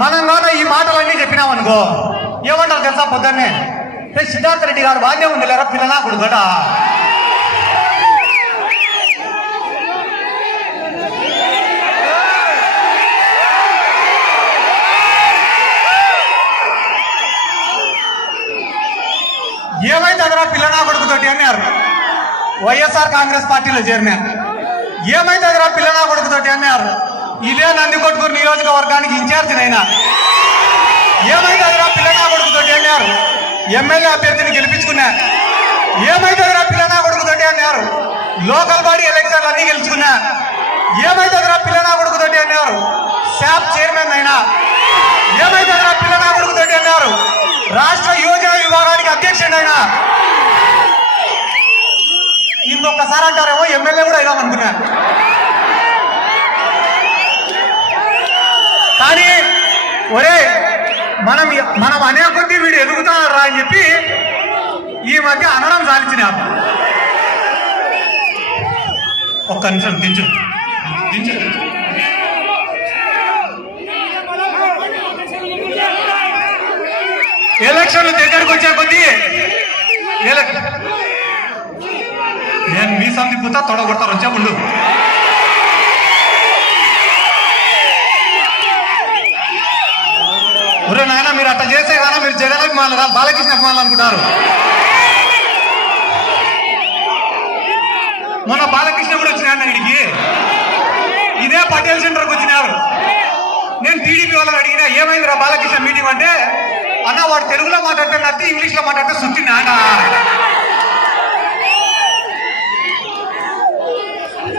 మనం కానీ ఈ మాటలన్నీ చెప్పినామనుకో ఏమంటారు తెలుసా? పొద్దున్నే సిద్ధార్థ రెడ్డి గారు బాగానే ఉంది లేరా పిల్లనా కొడుకట. ఏమైతే అదరా పిల్లనా కొడుకుతోటి అన్నారు. వైఎస్ఆర్ కాంగ్రెస్ పార్టీలో చేరినారు. ఏమైతే అదరా పిల్లనా కొడుకుతోటి అన్నారు. ఇదే నందికొట్కూరు నియోజకవర్గానికి ఇన్ఛార్జినైనా. ఏమైతే అదరా పిల్లనా కొడుకుతోటి అన్నారు. ఎమ్మెల్యే అభ్యర్థిని గెలిపించుకున్నా. ఏమైతే అదరా పిల్లనా కొడుకుతోటి అన్నారు. లోకల్ బాడీ ఎలక్షన్లు అన్ని గెలుచుకున్నా. ఏమైతే అదరా పిల్లనా కొడుకుతోటి అన్నారు. శాప్ చైర్మన్ అయినా. ఏమైతే అదరా పిల్లనా కొడుకుతోటి అన్నారు. రాష్ట్ర యువజన విభాగానికి అధ్యక్షుడైనా. ఇంకొకసారి అంటారేమో ఎమ్మెల్యే కూడా అయిదామనుకున్నా. కానీ ఒరే మనం అనే కొద్దీ వీడు ఎదుగుతారా అని చెప్పి ఈ మధ్య అనడం సాధించిన. ఒక్క నిమిషం దించు. ఎలక్షన్లు దగ్గరకు వచ్చే కొద్దీ నేను మీ సంది పుత్తా తొడగొడతారు వచ్చే ముందు. ఒరే నాయన మీరు అట్లా చేస్తే కానీ మీరు జగన్ అభిమానులు కాదు బాలకృష్ణ అభిమానులు అనుకుంటారు. మొన్న బాలకృష్ణ కూడా వచ్చినాడు ఇడికి. ఇదే పటేల్ సెంటర్కి వచ్చినారు. నేను టీడీపీ వాళ్ళని అడిగినా ఏమైందిరా బాలకృష్ణ మీటింగ్ అంటే, అన్న వాడు తెలుగులో మాట్లాడితే నచ్చి ఇంగ్లీష్లో మాట్లాడితే సుత్తి నాన్న.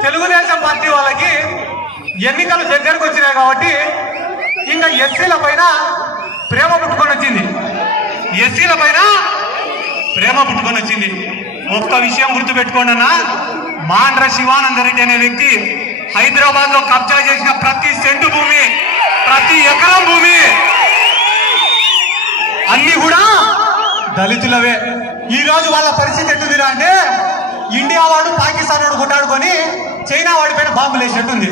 తెలుగుదేశం పార్టీ వాళ్ళకి ఎన్నికలు దగ్గరకు వచ్చినాయి కాబట్టి ఇంకా ఎస్సీల పైన ప్రేమ పుట్టుకొని వచ్చింది. ఎస్సీల పైన ప్రేమ పుట్టుకొని వచ్చింది. ఒక్క విషయం గుర్తుపెట్టుకోండి అన్న, మాండ్ర శివానందరెడ్డి అనే వ్యక్తి హైదరాబాద్ లో కబ్జా చేసిన ప్రతి సెంటు భూమి, ప్రతి ఎకరం భూమి అన్ని కూడా దళితులవే. ఈ రోజు వాళ్ళ పరిస్థితి ఎట్టుందిరా అంటే, ఇండియా వాడు పాకిస్తాన్ వాడు కొట్టాడుకొని చైనా వాడి పైన బాంబులు వేసినట్టుంది.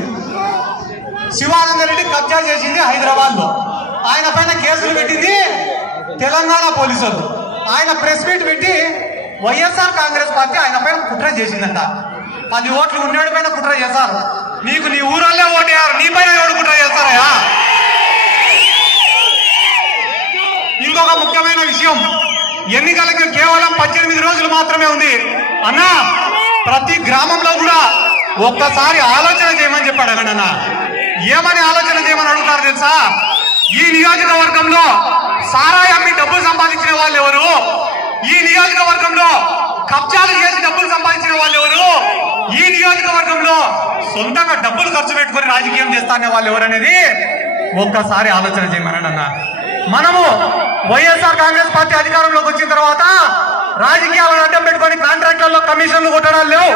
శివానందరెడ్డి కబ్జా చేసింది హైదరాబాద్ లో. ఆయన పైన కేసులు పెట్టింది తెలంగాణ పోలీసులు. ఆయన ప్రెస్ మీట్ పెట్టి వైఎస్ఆర్ కాంగ్రెస్ పార్టీ ఆయన పైన కుట్ర చేసిందంట. 10 ఓట్లు ఉన్నవాడి పైన కుట్ర చేశారు. నీకు నీ ఊరల్లే ఓటేయారు, నీ పైన ఎవడు కుట్ర చేస్తారయా? ఇంకొక ముఖ్యమైన విషయం, ఎన్నికలకు కేవలం 18 రోజులు మాత్రమే ఉంది అన్న. ప్రతి గ్రామంలో కూడా ఒక్కసారి ఆలోచన చేయమని చెప్పాడు అన్న. ఏమని ఆలోచన చేయమని అడుగుతారు తెలుసా? ఈ నియోజకవర్గంలో సారాయి అమ్మి డబ్బులు సంపాదించిన వాళ్ళు ఎవరు? ఈ నియోజకవర్గంలో కబ్జాలు చేసి డబ్బులు సంపాదించిన వాళ్ళు ఎవరు? ఈ నియోజకవర్గంలో సొంతంగా డబ్బులు ఖర్చు పెట్టుకొని రాజకీయం చేస్తానే వాళ్ళు ఎవరు అనేది ఒక్కసారి ఆలోచన చేయమని అన్న. మనము వైఎస్ఆర్ కాంగ్రెస్ పార్టీ అధికారంలోకి వచ్చిన తర్వాత రాజకీయాలను అడ్డం పెట్టుకొని కాంట్రాక్టర్లో కమిషన్లు కొట్టడాలు లేవు.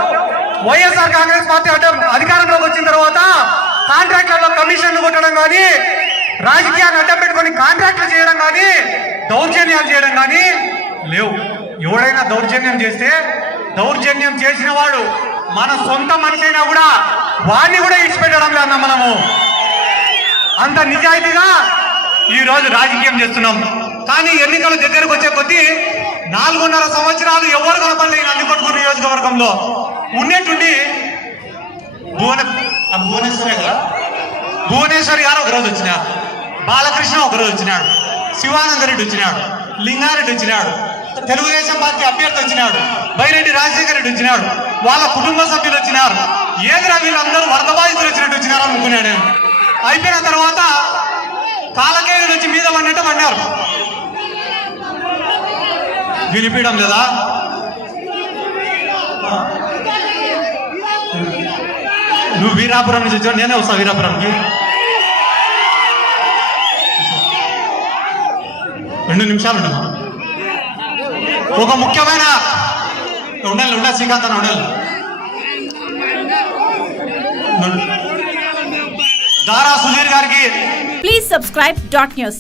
వైఎస్ఆర్ కాంగ్రెస్ పార్టీ అధికారంలోకి వచ్చిన తర్వాత కాంట్రాక్టర్లో కమిషన్లు కొట్టడం కానీ, రాజకీయాన్ని అడ్డం పెట్టుకొని కాంట్రాక్టులు చేయడం కానీ, దౌర్జన్యాలు చేయడం కానీ లేవు. ఎవడైనా దౌర్జన్యం చేస్తే, దౌర్జన్యం చేసిన వాడు మన సొంత మనిషి అయినా కూడా వాడిని కూడా ఇచ్చిపెట్టడం లేదన్నా. మనము అంత నిజాయితీగా ఈ రోజు రాజకీయం చేస్తున్నాం. కానీ ఎన్నికలు దగ్గరకు వచ్చే కొద్దీ 4.5 సంవత్సరాలు ఎవరు కనపడలేదు నందికొట్కూరు నియోజకవర్గంలో. ఉన్నట్టుండి భువనేశ్వరే కదా, భువనేశ్వరి గారు ఒకరోజు వచ్చినారు, బాలకృష్ణ ఒకరోజు వచ్చినాడు, శివానందరెడ్డి వచ్చినాడు, లింగారెడ్డి వచ్చినాడు, తెలుగుదేశం పార్టీ అభ్యర్థి వచ్చినాడు, బైరెడ్డి రాజశేఖర రెడ్డి వచ్చినాడు, వాళ్ళ కుటుంబ సభ్యులు వచ్చినారు. ఏదిరా వీళ్ళందరూ వరద బాధితులు వచ్చినట్టు వచ్చినారు అనుకున్నాడు నేను. అయిపోయిన తర్వాత కాలకేయులు వచ్చి మీద పడినట్టు పడినారు. వినిపించడం లేదా? నువ్వు వీరాపురం నుంచి వచ్చావు, నేనే వస్తా వీరాపురంకి. 2 నిమిషాలు ఒక ముఖ్యమైన ఉండాలి శ్రీకాంత్ అని ఉండాలి. దారా సుధీర్ గారికి ప్లీజ్ సబ్స్క్రైబ్ .news